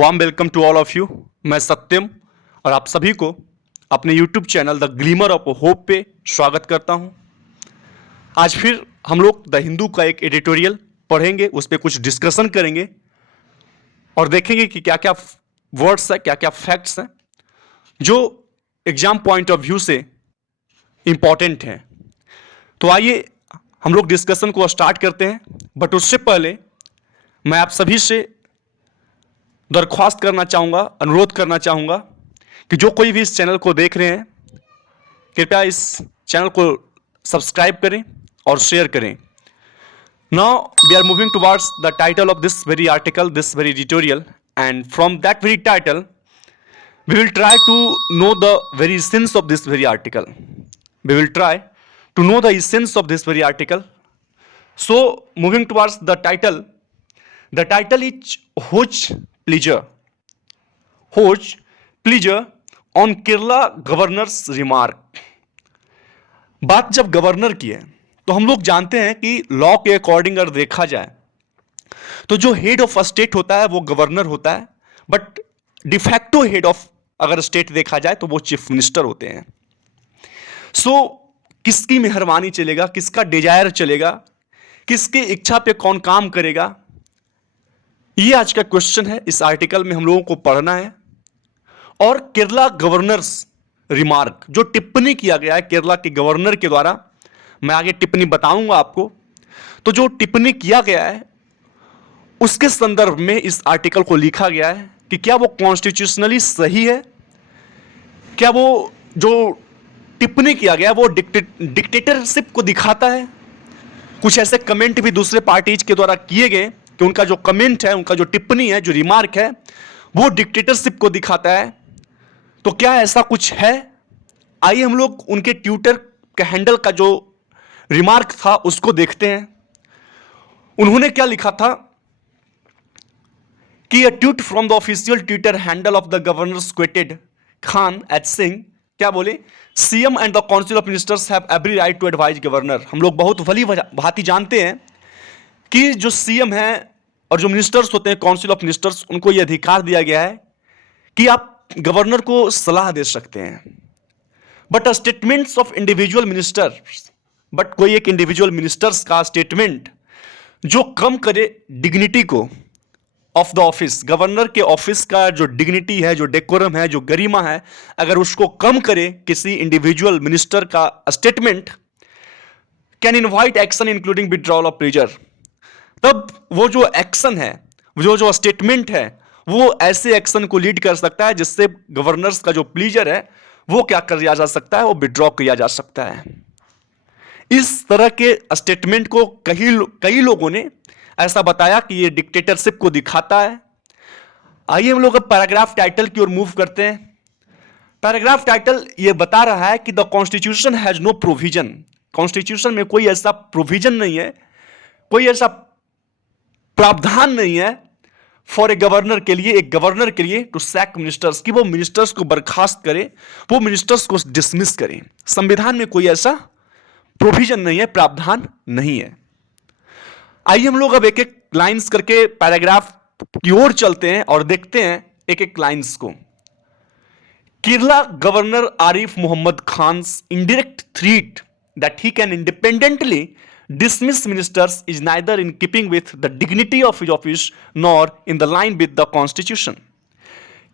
Warm welcome to all of you. मैं सत्यम और आप सभी को अपने YouTube channel the glimmer of hope पे स्वागत करता हूं। आज फिर हम लोग द हिंदू का एक एडिटोरियल पढ़ेंगे, उस पर कुछ डिस्कशन करेंगे और देखेंगे कि क्या क्या वर्ड्स है, क्या क्या फैक्ट्स हैं जो एग्जाम पॉइंट ऑफ व्यू से इंपॉर्टेंट हैं। तो आइए हम लोग डिस्कशन को स्टार्ट करते हैं, बट उससे पहले मैं आप सभी से दरख्वास्त करना चाहूँगा, अनुरोध करना चाहूँगा कि जो कोई भी इस चैनल को देख रहे हैं कृपया इस चैनल को सब्सक्राइब करें और शेयर करें। Now we are moving towards the title of this very article, this very editorial, and from that very title we will try to know the very essence of this very article. We will try to know the essence of this very article. So moving towards the title is Hoj pleasure on Kerala governor's remark. बात जब governor की है तो हम लोग जानते हैं कि लॉ के अकॉर्डिंग अगर देखा जाए तो जो हेड ऑफ स्टेट होता है वो गवर्नर होता है, बट डिफैक्टो हेड ऑफ अगर स्टेट देखा जाए तो वो चीफ मिनिस्टर होते हैं। सो किसकी मेहरबानी चलेगा, किसका डिजायर चलेगा, किसकी इच्छा पे कौन काम करेगा, ये आज का क्वेश्चन है। इस आर्टिकल में हम लोगों को पढ़ना है। और केरला गवर्नर्स रिमार्क, जो टिप्पणी किया गया है केरला के गवर्नर के द्वारा, मैं आगे टिप्पणी बताऊंगा आपको। तो जो टिप्पणी किया गया है उसके संदर्भ में इस आर्टिकल को लिखा गया है कि क्या वो कॉन्स्टिट्यूशनली सही है, क्या वो जो टिप्पणी किया गया वो डिक्टेटरशिप को दिखाता है। कुछ ऐसे कमेंट भी दूसरे पार्टीज के द्वारा किए गए कि उनका जो कमेंट है, उनका जो टिप्पणी है, जो रिमार्क है, वो डिक्टेटरशिप को दिखाता है। तो क्या ऐसा कुछ है? आइए हम लोग उनके ट्विटर के हैंडल का जो रिमार्क था उसको देखते हैं। उन्होंने क्या लिखा था कि a tweet from the official Twitter handle of the governor quoted Khan as saying, क्या बोले, CM and the council of ministers have every right to advise governor. हम लोग बहुत भली भांति जानते हैं कि जो सीएम है और जो मिनिस्टर्स होते हैं, काउंसिल ऑफ मिनिस्टर्स, उनको यह अधिकार दिया गया है कि आप गवर्नर को सलाह दे सकते हैं। But statements of individual ministers, but कोई एक इंडिविजुअल मिनिस्टर्स का स्टेटमेंट जो कम करे डिग्निटी को ऑफ द ऑफिस, गवर्नर के ऑफिस का जो डिग्निटी है, जो डेकोरम है, जो गरिमा है, अगर उसको कम करे किसी इंडिविजुअल मिनिस्टर का statement, can invite action including withdrawal of pleasure. तब वो जो एक्शन है, जो स्टेटमेंट है, वो ऐसे एक्शन को लीड कर सकता है जिससे गवर्नर्स का जो प्लीजर है वो क्या कर दिया जा सकता है, वो विड्रॉ किया जा सकता है। इस तरह के स्टेटमेंट को कई लोगों ने ऐसा बताया कि ये डिक्टेटरशिप को दिखाता है। आइए हम लोग अब पैराग्राफ टाइटल की ओर मूव करते हैं। पैराग्राफ टाइटल ये बता रहा है कि the constitution has no provision. Constitution में कोई ऐसा प्रोविजन नहीं है, कोई ऐसा प्रावधान नहीं है फॉर ए गवर्नर के लिए, एक गवर्नर के लिए टू सैक मिनिस्टर्स, कि वो मिनिस्टर्स को बर्खास्त करे, वो मिनिस्टर्स को डिसमिस करे। संविधान में कोई ऐसा प्रोविजन नहीं है, प्रावधान नहीं है। आइए हम लोग अब एक एक लाइंस करके पैराग्राफ की ओर चलते हैं और देखते हैं एक एक लाइंस को। Kerala governor Arif Mohammad Khan's indirect threat that he can independently dismiss ministers is neither in keeping with the dignity of his office nor in the line with the constitution.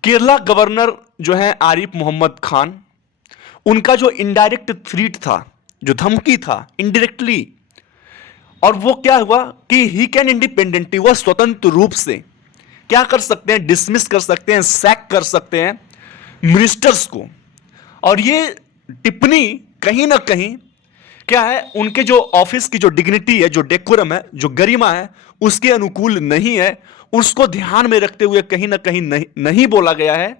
Kerala governor जो है आरिफ मोहम्मद खान, उनका जो इनडायरेक्ट थ्रीट था, जो धमकी था इनडायरेक्टली, और वो क्या हुआ कि ही कैन इंडिपेंडेंटली, वह स्वतंत्र रूप से क्या कर सकते हैं, डिसमिस कर सकते हैं, सैक कर सकते हैं मिनिस्टर्स को। और ये टिप्पणी कहीं ना कहीं क्या है, उनके जो ऑफिस की जो डिग्निटी है, जो डेकोरम है, जो गरिमा है, उसके अनुकूल नहीं है। उसको ध्यान में रखते हुए कहीं ना कहीं नहीं बोला गया है,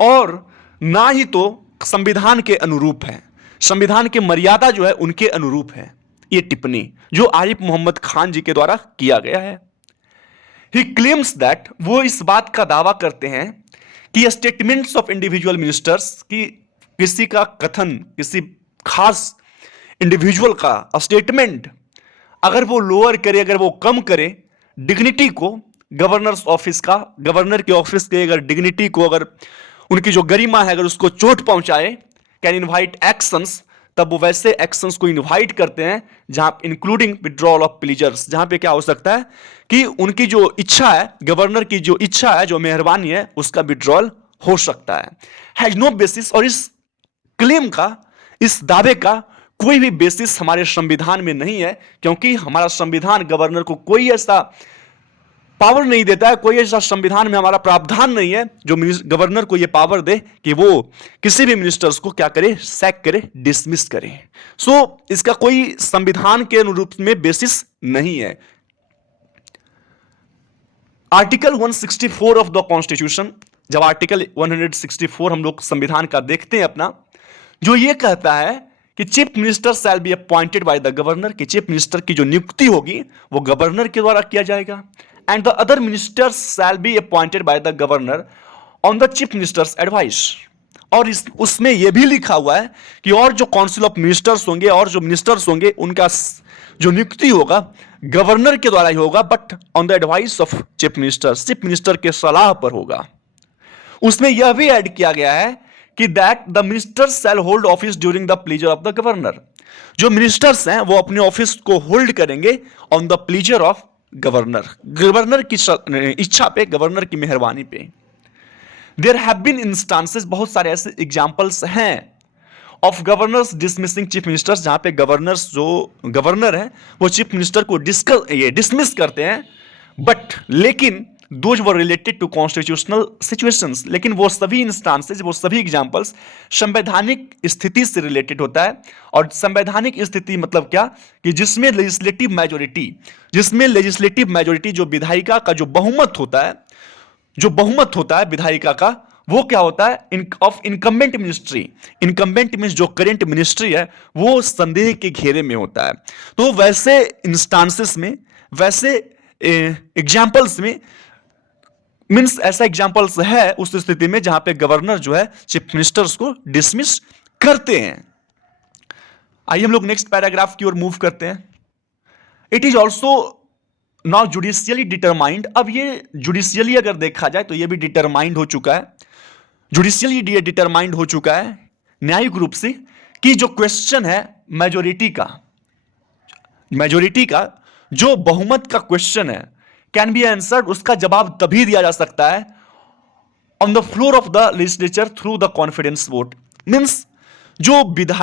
और ना ही तो संविधान के अनुरूप है, संविधान के मर्यादा जो है उनके अनुरूप है। ये टिप्पणी जो आरिफ मोहम्मद खान जी के द्वारा किया गया है। ही क्लेम्स दैट, वो इस बात का दावा करते हैं कि स्टेटमेंट्स ऑफ इंडिविजुअल मिनिस्टर्स, कि किसी का कथन, किसी खास इंडिविजुअल का स्टेटमेंट अगर वो लोअर करे, अगर वो कम करे डिग्निटी को, गवर्नर्स ऑफिस का, गवर्नर के ऑफिस के अगर डिग्निटी को, अगर उनकी जो गरिमा है अगर उसको चोट पहुंचाए, कैन इनवाइट एक्शंस, तब वो वैसे एक्शंस को इनवाइट करते हैं जहां इंक्लूडिंग विड्रॉल ऑफ प्लीजर्स, जहां पे क्या हो सकता है कि उनकी जो इच्छा है, गवर्नर की जो इच्छा है, जो मेहरबानी है, उसका विड्रॉल हो सकता है। हैज नो बेसिस, और इस क्लेम का, इस दावे का कोई भी बेसिस हमारे संविधान में नहीं है, क्योंकि हमारा संविधान गवर्नर को कोई ऐसा पावर नहीं देता है, कोई ऐसा संविधान में हमारा प्रावधान नहीं है जो गवर्नर को यह पावर दे कि वो किसी भी मिनिस्टर्स को क्या करे, सैक करे, डिसमिस करे। इसका कोई संविधान के अनुरूप में बेसिस नहीं है। आर्टिकल 164 ऑफ द कॉन्स्टिट्यूशन, जब आर्टिकल 164 हम लोग संविधान का देखते हैं अपना, जो ये कहता है कि chief minister shall be appointed by the governor, कि चीफ मिनिस्टर की जो नियुक्ति होगी वो गवर्नर के द्वारा किया जाएगा, and the other ministers shall be appointed by the governor on the chief ministers advice. और उसमें यह भी लिखा हुआ है कि और जो काउंसिल ऑफ मिनिस्टर्स होंगे और जो मिनिस्टर्स होंगे उनका जो नियुक्ति होगा गवर्नर के द्वारा ही होगा, but on the advice of chief minister, chief minister के सलाह पर होगा। उसमें यह भी ऐड किया गया है कि that the ministers shall hold office during the pleaser of the governor, जो मिनिस्टर्स हैं वो अपने ऑफिस को होल्ड करेंगे on the pleaser of governor, governor की इच्छा पे, गवर्नर की मेहरबानी पे। देयर हैव बीन इंस्टांसेस, बहुत सारे ऐसे एग्जांपल्स हैं of governors dismissing chief ministers, जहां पे गवर्नर्स, जो गवर्नर हैं वो चीफ मिनिस्टर को डिसमिस करते हैं, बट लेकिन those were related to constitutional situations, लेकिन वो सभी इंस्टांसेस, वो सभी एग्जांपल्स संवैधानिक स्थिति से रिलेटेड होता है। और संवैधानिक स्थिति मतलब क्या, कि जिसमें लेजिस्लेटिव मेजोरिटी, जो विधायिका का जो बहुमत होता है, विधायिका का, वो क्या होता है, of incumbent ministry, incumbent means जो करेंट मिनिस्ट्री है वो संदेह के घेरे में होता है। तो वैसे इंस्टांसेस में, वैसे एग्जांपल्स में, मींस ऐसा एग्जांपल्स है उस स्थिति में जहां पे गवर्नर जो है चीफ मिनिस्टर्स को डिसमिस करते हैं। आइए हम लोग नेक्स्ट पैराग्राफ की ओर मूव करते हैं। It is also now judicially determined, अब ये जुडिशियली अगर देखा जाए तो ये भी डिटरमाइंड हो चुका है, जुडिशियली डिटरमाइंड हो चुका है न्यायिक रूप से, कि जो क्वेश्चन है मेजोरिटी का जो बहुमत का क्वेश्चन है, कैन बी आंसर्ड, उसका जवाब तभी दिया जा सकता है on the floor of the legislature through the confidence vote. Means जो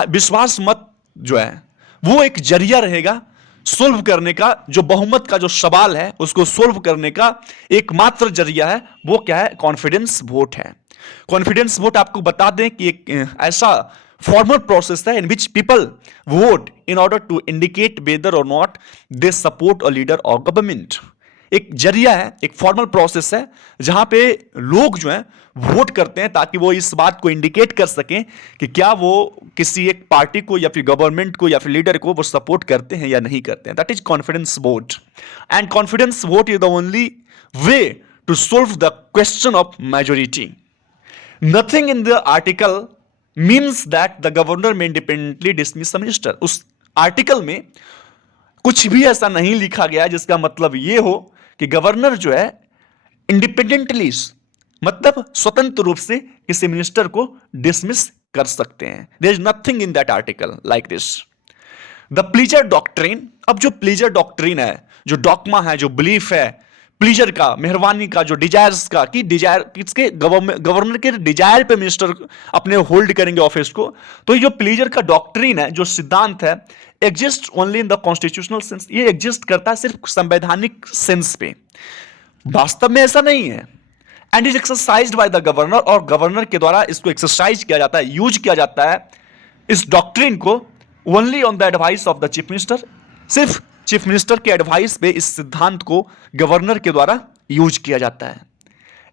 विश्वास मत जो है वो एक जरिया रहेगा सोल्व करने का, जो बहुमत का जो सवाल है उसको सोल्व करने का एकमात्र जरिया है, वो क्या है, कॉन्फिडेंस वोट है। कॉन्फिडेंस वोट आपको बता दें कि एक ऐसा फॉर्मल प्रोसेस है in which people vote in order to indicate whether or not they support a leader or government. एक जरिया है, एक फॉर्मल प्रोसेस है जहां पे लोग जो हैं वोट करते हैं ताकि वो इस बात को इंडिकेट कर सकें कि क्या वो किसी एक पार्टी को या फिर गवर्नमेंट को या फिर लीडर को वो सपोर्ट करते हैं या नहीं करते हैं। That is confidence vote, and confidence vote is the only way to solve the question of majority. Nothing in the article means that the governor may independently dismiss the minister. उस article में कुछ भी ऐसा नहीं लिखा गया जिसका मतलब यह हो कि गवर्नर जो है इंडिपेंडेंटली, मतलब स्वतंत्र रूप से किसी मिनिस्टर को डिसमिस कर सकते हैं। There is nothing in that article like this. The pleasure doctrine, अब जो प्लीजर डॉक्ट्रिन है, जो डॉक्मा है, जो बिलीफ है प्लीजर का, मेहरबानी का, जो डिजायर्स का, कि डिजायर किसके, गवर्नर के डिजायर पे मिनिस्टर अपने होल्ड करेंगे ऑफिस को, तो ये जो प्लीजर का डॉक्ट्रिन है, जो सिद्धांत है, exist only in the constitutional sense, ये एग्जिस्ट करता है सिर्फ संवैधानिक सेंस पे, वास्तव में ऐसा नहीं है। And is exercised by the governor, और गवर्नर के द्वारा इसको एक्सरसाइज किया जाता है, यूज किया जाता है इस डॉक्ट्रिन को only on the advice of the chief minister, सिर्फ चीफ मिनिस्टर के एडवाइस पे इस सिद्धांत को गवर्नर के द्वारा यूज किया जाता है।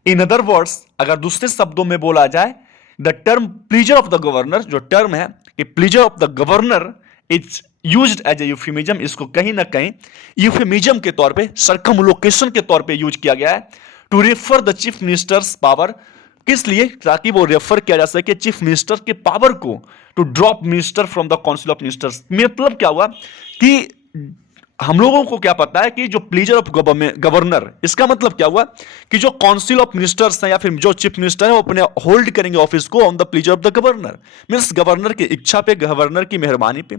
इन अदर वर्ड्स, अगर दूसरे शब्दों में बोला जाए, the term pleasure of the governor, जो टर्म है कि pleasure of the governor, it's used as a euphemism, इसको कहीं ना कहीं यूफेमिज्म के तौर पे, सरकमलोकेशन के तौर पे यूज किया गया है to refer the chief minister's power. किस लिए, ताकि वो रेफर किया जा सके चीफ मिनिस्टर के पावर को, to drop minister from the council of ministers. मतलब क्या हुआ कि हम लोगों को क्या पता है कि जो प्लीजर ऑफ गवर्नर, इसका मतलब क्या हुआ कि जो काउंसिल ऑफ मिनिस्टर्स हैं या फिर जो चीफ मिनिस्टर है वो अपने होल्ड करेंगे ऑफिस को on the pleaser of the governor, means governor की इच्छा पे, गवर्नर की मेहरबानी पे।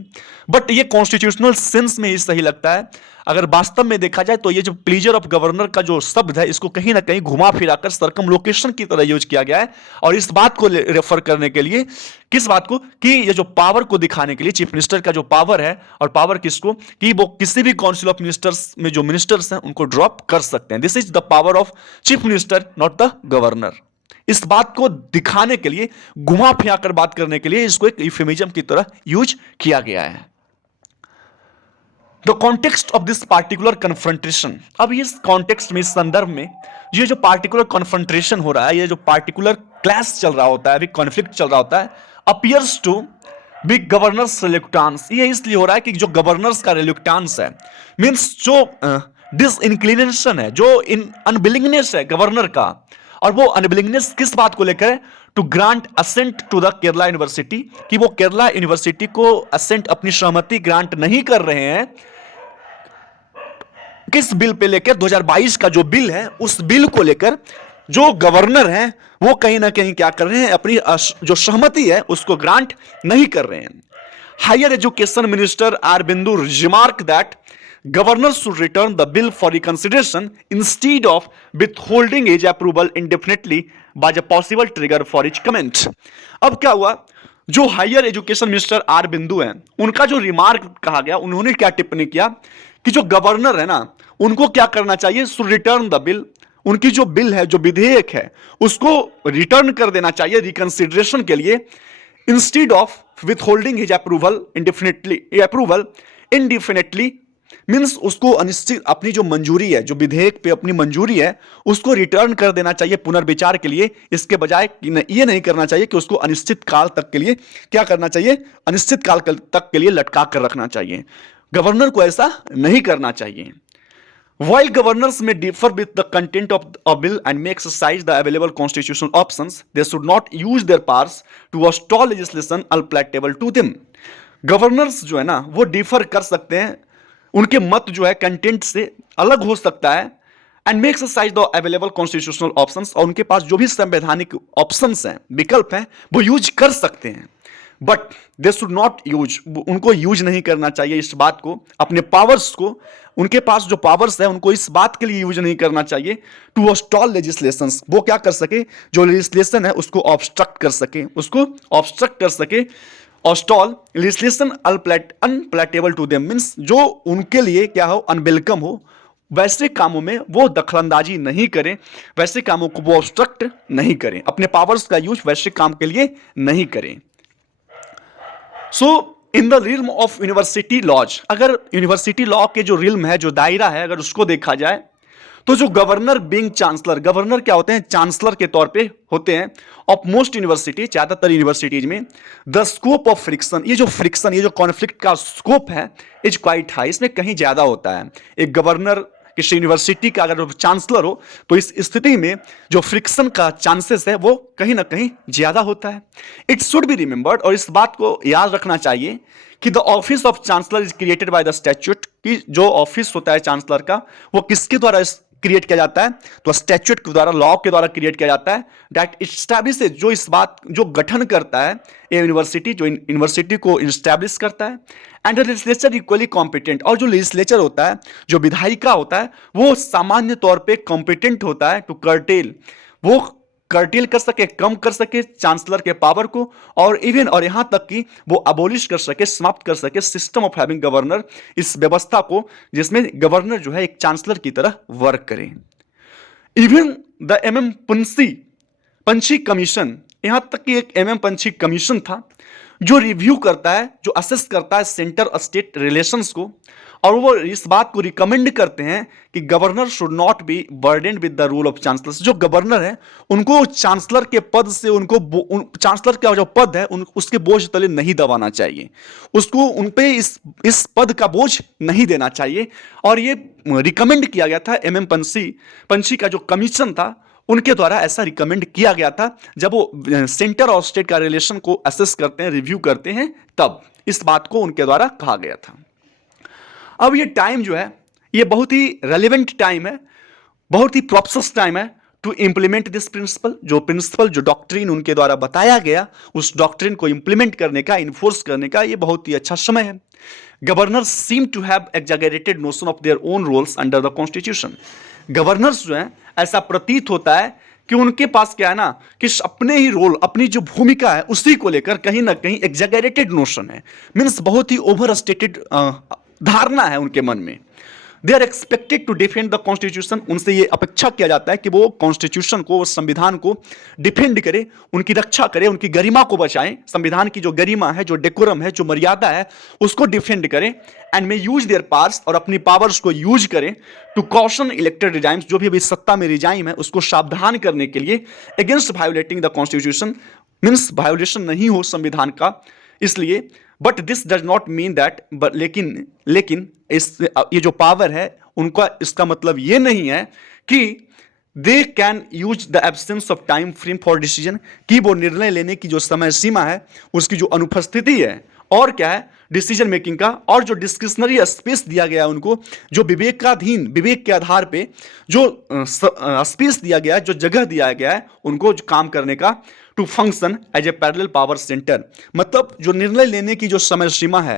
बट ये कॉन्स्टिट्यूशनल सेंस में ही सही लगता है। अगर वास्तव में देखा जाए तो ये जो प्लीजर ऑफ गवर्नर का जो शब्द है, इसको कहीं ना कहीं घुमा फिराकर सर्कमलोकेशन की तरह यूज किया गया है, और इस बात को रेफर करने के लिए, किस बात को, कि ये जो पावर को दिखाने के लिए, चीफ मिनिस्टर का जो पावर है, और पावर किसको, कि वो किसी भी काउंसिल ऑफ मिनिस्टर्स में जो मिनिस्टर्स हैं उनको ड्रॉप कर सकते हैं। This is the power of chief minister, not the governor. इस बात को दिखाने के लिए, घुमा फिरा कर बात करने के लिए, इसको एक यूफेमिज्म की तरह यूज किया गया है। The context of this particular confrontation, अब इस कॉन्टेक्स्ट में, इस संदर्भ में, ये जो पार्टिकुलर कन्फ्रंटेशन हो रहा है, ये जो पार्टिकुलर क्लैश चल रहा होता है, अभी कॉन्फ्लिक्ट चल रहा होता है, अपीयर्स टू बी गवर्नर्स रिलुक्टेंस। ये इसलिए हो रहा है कि जो गवर्नर्स का रिलुक्टेंस है, मींस जो डिसइंक्लिनेशन है, जो इन अनविलिंगनेस है गवर्नर का, और वो अनविलिंगनेस किस बात को लेकर है, to grant assent to the Kerala university, कि वो केरला यूनिवर्सिटी को असेंट, अपनी सहमति ग्रांट नहीं कर रहे हैं। किस बिल पे लेकर, 2022 का जो बिल है, उस बिल को लेकर जो गवर्नर हैं वो कहीं ना कहीं क्या कर रहे हैं, अपनी जो सहमति है उसको ग्रांट नहीं कर रहे हैं। हायर एजुकेशन मिनिस्टर आर बिंदु remark that governors should return the bill for reconsideration instead of withholding its approval indefinitely by a possible trigger for its comment। अब क्या हुआ, जो हायर एजुकेशन मिनिस्टर आर बिंदु हैं, उनका जो रिमार्क कहा गया, उन्होंने क्या टिप्पणी किया कि जो गवर्नर है ना, उनको क्या करना चाहिए, शुड रिटर्न द बिल, उनकी जो बिल है, जो विधेयक है, उसको रिटर्न कर देना चाहिए रिकंसिडरेशन के लिए, instead of withholding his approval indefinitely, means उसको अनिश्चित, अपनी जो मंजूरी है, जो विधेयक पे अपनी मंजूरी है, उसको रिटर्न कर देना चाहिए पुनर्विचार के लिए। इसके बजाय ये नहीं करना चाहिए कि उसको अनिश्चित काल तक के लिए क्या करना चाहिए, अनिश्चित काल तक के लिए लटका कर रखना चाहिए। गवर्नर को ऐसा नहीं करना चाहिए। While governors may differ with the content of a bill and may exercise the available constitutional options, they should not use their powers to forestall legislation unpalatable to them। Governors जो है ना, वो differ कर सकते हैं, उनके मत जो है कंटेंट से अलग हो सकता है, and may exercise the available constitutional options, और उनके पास जो भी संवैधानिक ऑप्शंस हैं, विकल्प हैं, वो यूज कर सकते हैं। But they should not use, उनको यूज नहीं करना चाहिए इस बात को, अपने पावर्स को, उनके पास जो पावर्स है उनको इस बात के लिए यूज नहीं करना चाहिए टू ऑब्स्टॉल लेजिस्लेशंस, वो क्या कर सके, जो लेजिस्लेशन है उसको ऑब्स्ट्रक्ट कर सके, उसको ऑब्स्ट्रक्ट कर सके। Or stall legislation unpalatable to them, means जो उनके लिए क्या हो, अनवेलकम हो, वैसे कामों में वो दखलंदाजी नहीं करें, वैसे कामों को वो ऑब्स्ट्रक्ट नहीं करें, अपने पावर्स का यूज वैसे काम के लिए नहीं करें। So in the realm of university laws, अगर यूनिवर्सिटी लॉ के जो रिल्म है, जो दायरा है, अगर उसको देखा जाए, तो जो गवर्नर बीइंग चांसलर, गवर्नर क्या होते हैं, चांसलर के तौर पे होते हैं ऑफ मोस्ट यूनिवर्सिटी, ज्यादातर यूनिवर्सिटीज में। द स्कोप ऑफ फ्रिक्शन, ये जो फ्रिक्शन, ये जो कॉन्फ्लिक्ट का स्कोप है, इज क्वाइट हाई, इसमें कहीं ज्यादा होता है। एक गवर्नर किसी यूनिवर्सिटी का अगर चांसलर हो, तो इस स्थिति में जो फ्रिक्शन का चांसेस है वो कहीं ना कहीं ज्यादा होता है। इट शुड बी रिमेंबर्ड, और इस बात को याद रखना चाहिए कि the office of chancellor is created by the statute, कि जो ऑफिस होता है चांसलर का, वो किसके द्वारा क्रिएट किया जाता है, तो स्टैट्यूट के द्वारा, लॉ के द्वारा क्रिएट किया जाता है। दैट इस्टैब्लिशेस, जो इस बात, जो गठन करता है ये यूनिवर्सिटी, जो यूनिवर्सिटी को इस्टैब्लिश करता है। एंड लेजिस्लेचर इक्वली कॉम्पिटेंट, और जो लेजिस्लेचर होता है, जो विधायिका होता है, वो सामान्य तौर पे कॉम्पिटेंट होता है टू कर्टेल, वो कर्टेल कर सके, कम कर सके चांसलर के पावर को, और इवन और यहां तक कि वो अबोलिश कर सके, समाप्त कर सके सिस्टम ऑफ हैविंग गवर्नर, इस व्यवस्था को जिसमें गवर्नर जो है एक चांसलर की तरह वर्क करे। इवन द एमएम पंछी कमीशन, यहां तक कि एक एमएम पंछी कमीशन था जो रिव्यू करता है, जो असेस करता है सेंटर स्टेट रिलेशंस को, और वो इस बात को रिकमेंड करते हैं कि governor should not be burdened with the rule of chancellor. जो गवर्नर है उनको चांसलर के पद से, उनको चांसलर का जो पद है उसके बोझ तले नहीं दबाना चाहिए, उसको उन पे इस पद का बोझ नहीं देना चाहिए। और ये रिकमेंड किया गया था एमएम पंछी का जो कमीशन था, उनके द्वारा ऐसा रिकमेंड किया गया था, जब वो सेंटर और स्टेट का रिलेशन को असेस करते हैं, रिव्यू करते हैं, तब इस बात को उनके द्वारा कहा गया था। अब ये टाइम जो है ये बहुत ही रेलिवेंट टाइम है, बहुत ही प्रोसेस टाइम है टू इंप्लीमेंट दिस प्रिंसिपल। जो प्रिंसिपल, जो डॉक्ट्रिन उनके द्वारा बताया गया, उस डॉक्ट्रिन को इंप्लीमेंट करने का, इन्फोर्स करने का ये बहुत ही अच्छा समय है। Governors seem to have exaggerated notion of their own roles under the constitution. Governors जो हैं, ऐसा प्रतीत होता है कि उनके पास क्या है ना, कि अपने ही रोल, अपनी जो भूमिका है उसी को लेकर कहीं ना कहीं एग्जैगरेटेड नोशन है, मीन्स बहुत ही ओवर स्टेटेड धारणा है उनके मन में। They are expected to defend the constitution. उनसे ये अपेक्षा किया जाता है कि वो कॉन्स्टिट्यूशन को, संविधान को डिफेंड करे, उनकी रक्षा करे, उनकी गरिमा को बचाएं। संविधान की जो गरिमा है, जो डेकोरम है, जो मर्यादा है, उसको डिफेंड करें। And may use their powers, और अपनी पावर्स को यूज करें टू कॉशन इलेक्टेड रिजाइम्स, जो भी अभी सत्ता में रिजाइम है उसको सावधान करने के लिए, against violating the constitution, means violation नहीं हो संविधान का। इसलिए but this does not mean that, लेकिन ये जो पावर है उनका, इसका मतलब ये नहीं है कि they can use the absence of time frame for decision, कि वो निर्णय लेने की जो समय सीमा है उसकी जो अनुपस्थिति है, और क्या है, डिसीजन मेकिंग का, और जो डिस्क्रिशनरी स्पेस दिया गया है उनको, जो विवेकाधीन, विवेक के आधार पे जो स्पेस दिया गया है, जो जगह दिया गया है उनको जो काम करने का, to function as a parallel power centre. मतलब जो निर्णय लेने की जो समय सीमा है,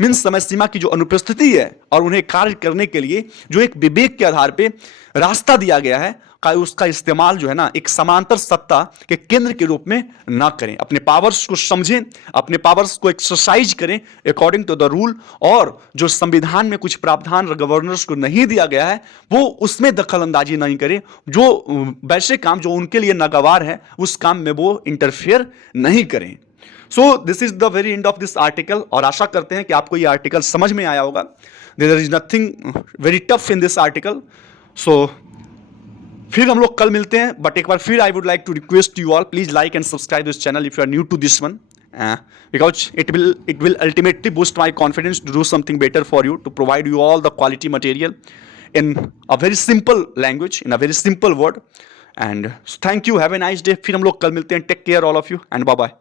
मीन्स समय सीमा की जो अनुपस्थिति है, और उन्हें कार्य करने के लिए जो एक विवेक के आधार पे रास्ता दिया गया है, का उसका इस्तेमाल जो है ना, एक समांतर सत्ता के केंद्र के रूप में ना करें। अपने पावर्स को समझें, अपने पावर्स को एक्सरसाइज करें अकॉर्डिंग टू द रूल, और जो संविधान में कुछ प्रावधान गवर्नर्स को नहीं दिया गया है वो उसमें दखल अंदाजी नहीं करें। जो वैसे काम जो उनके लिए नागवार है उस काम में वो इंटरफेयर नहीं करें। So this is the very end of this article, और आशा करते हैं कि आपको ये आर्टिकल समझ में आया होगा। There is nothing very tough in this article. So फिर हम लोग कल मिलते हैं, बट एक बार फिर I would like to request you all, please like and subscribe this channel if you are new to this one, because it will ultimately boost my confidence to do something better for you, to provide you all the quality material in a very simple language, in a very simple word. And thank you, have a nice day. फिर हम लोग कल मिलते हैं. Take care all of you and bye bye.